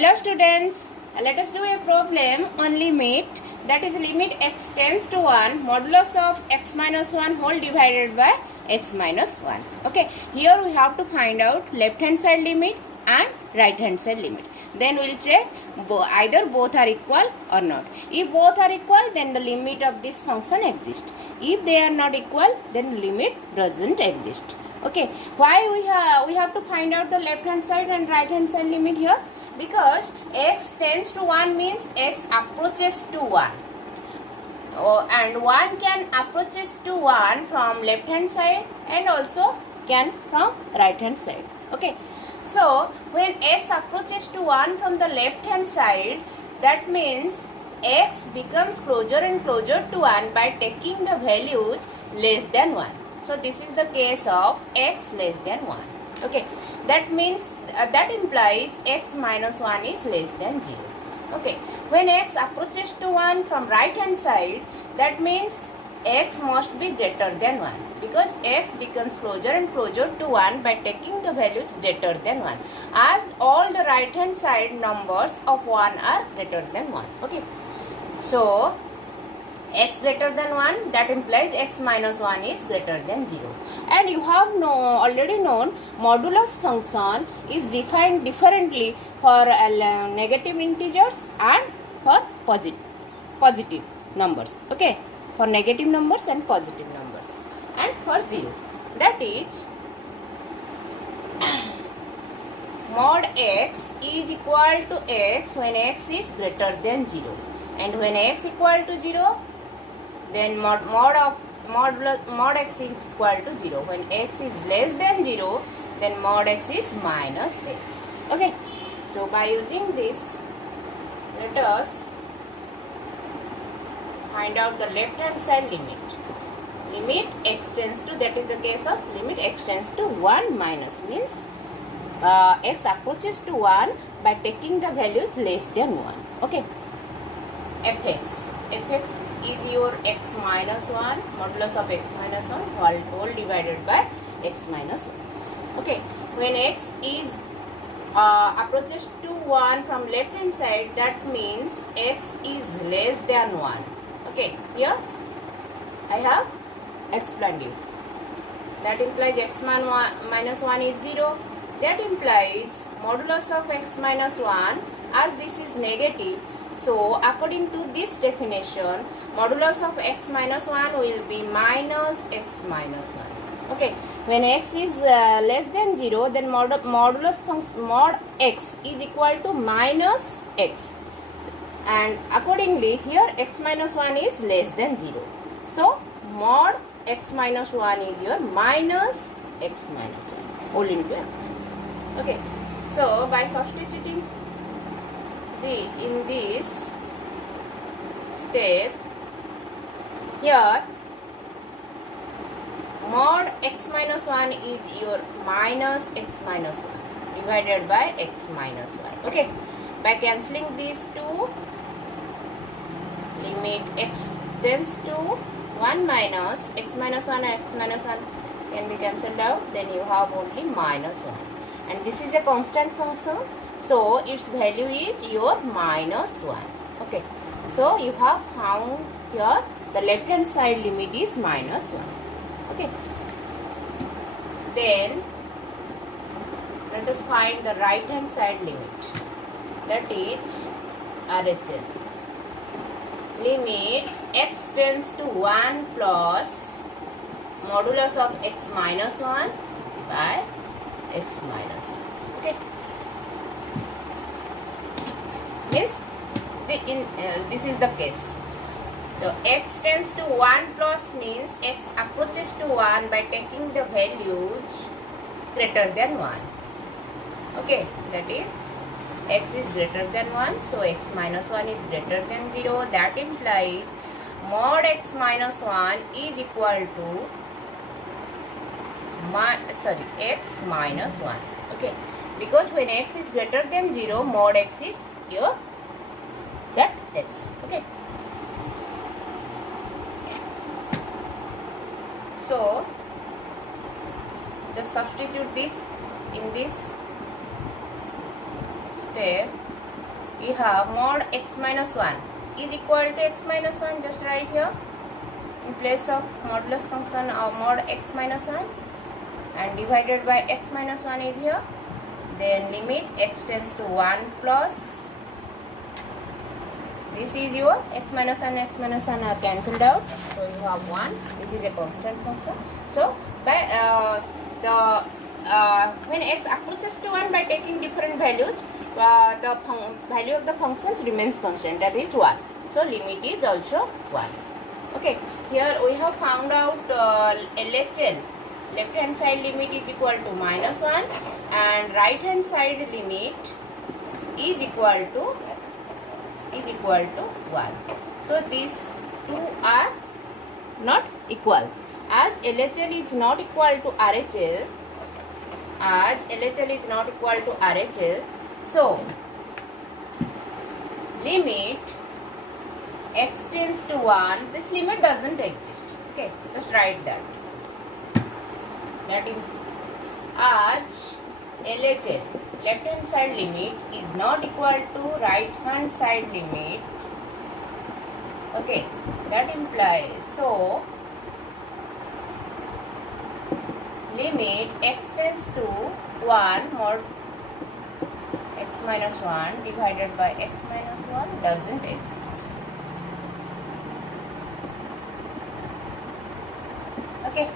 Hello students, let us do a problem on limit, that is limit x tends to 1 modulus of x minus 1 whole divided by x minus 1. Okay, here we have to find out left hand side limit and right hand side limit. Then we will check either both are equal or not. If both are equal, then the limit of this function exists. If they are not equal, then limit doesn't exist. Okay, why we have to find out the left hand side and right hand side limit here? Because x tends to 1 means x approaches to 1. And 1 can approaches to 1 from left hand side and also can from right hand side. Okay, so when x approaches to 1 from the left hand side, that means x becomes closer and closer to 1 by taking the values less than 1. So this is the case of x less than 1. Okay, that means that implies x minus 1 is less than 0. Okay, when x approaches to 1 from right hand side, that means x must be greater than 1, because x becomes closer and closer to 1 by taking the values greater than 1, as all the right hand side numbers of 1 are greater than 1. Okay, so x greater than 1, that implies x minus 1 is greater than 0. And you have already known modulus function is defined differently for negative integers and for positive numbers. Okay, for negative numbers and positive numbers, and for 0, that is mod x is equal to x when x is greater than 0, and when x equal to 0, then mod x is equal to 0. When x is less than 0, then mod x is minus x. Okay, so by using this, let us find out the left hand side limit. Limit x tends to, that is the case of limit x tends to 1 minus, means x approaches to 1 by taking the values less than 1. Okay, fx is your x minus 1, modulus of x minus 1 whole divided by x minus 1. Okay, when x is approaches to 1 from left hand side, that means x is less than 1. Okay, here I have explained you. That implies x minus 1 is 0. That implies modulus of x minus 1, as this is negative. So according to this definition, modulus of x minus 1 will be minus x minus 1. Okay, when x is less than 0, then modulus function mod x is equal to minus x, and accordingly here x minus 1 is less than 0. So mod x minus 1 is your minus x minus 1 whole into x minus 1. Okay, so by substituting in this step, here mod x minus 1 is your minus x minus 1 divided by x minus 1. Okay, by cancelling these two, limit x tends to 1 minus x minus 1 and x minus 1 can be cancelled out, then you have only minus 1, and this is a constant function, so its value is your minus 1. Okay, so you have found here the left hand side limit is minus 1. Okay, then let us find the right hand side limit, that is RHL. Limit x tends to 1 plus modulus of x minus 1 by x minus 1. Okay, means this is the case. So x tends to 1 plus means x approaches to 1 by taking the values greater than 1. Okay, that is x is greater than 1, so x minus 1 is greater than 0. That implies mod x minus 1 is equal to x minus 1. Okay, because when x is greater than 0, mod x is your that x. Okay, so just substitute this in this step. we have mod x minus 1 is equal to x minus 1. Just write here in place of modulus function of mod x minus 1, and divided by x minus 1 is here. Then limit x tends to 1 plus, this is your x minus 1, x minus 1 are cancelled out, so you have 1. This is a constant function. So by when x approaches to 1, by taking different values, the value of the functions remains constant, that is 1. So limit is also 1. Okay, here we have found out LHL. Left hand side limit is equal to minus 1 and right hand side limit is equal to 1. So these two are not equal. As LHL is not equal to RHL, so limit x tends to 1, this limit doesn't exist. Okay, just write that. That is, as LHL, left hand side limit is not equal to right hand side limit. Okay, that implies, so limit x tends to 1 mod x minus 1 divided by x minus 1 doesn't exist. Okay.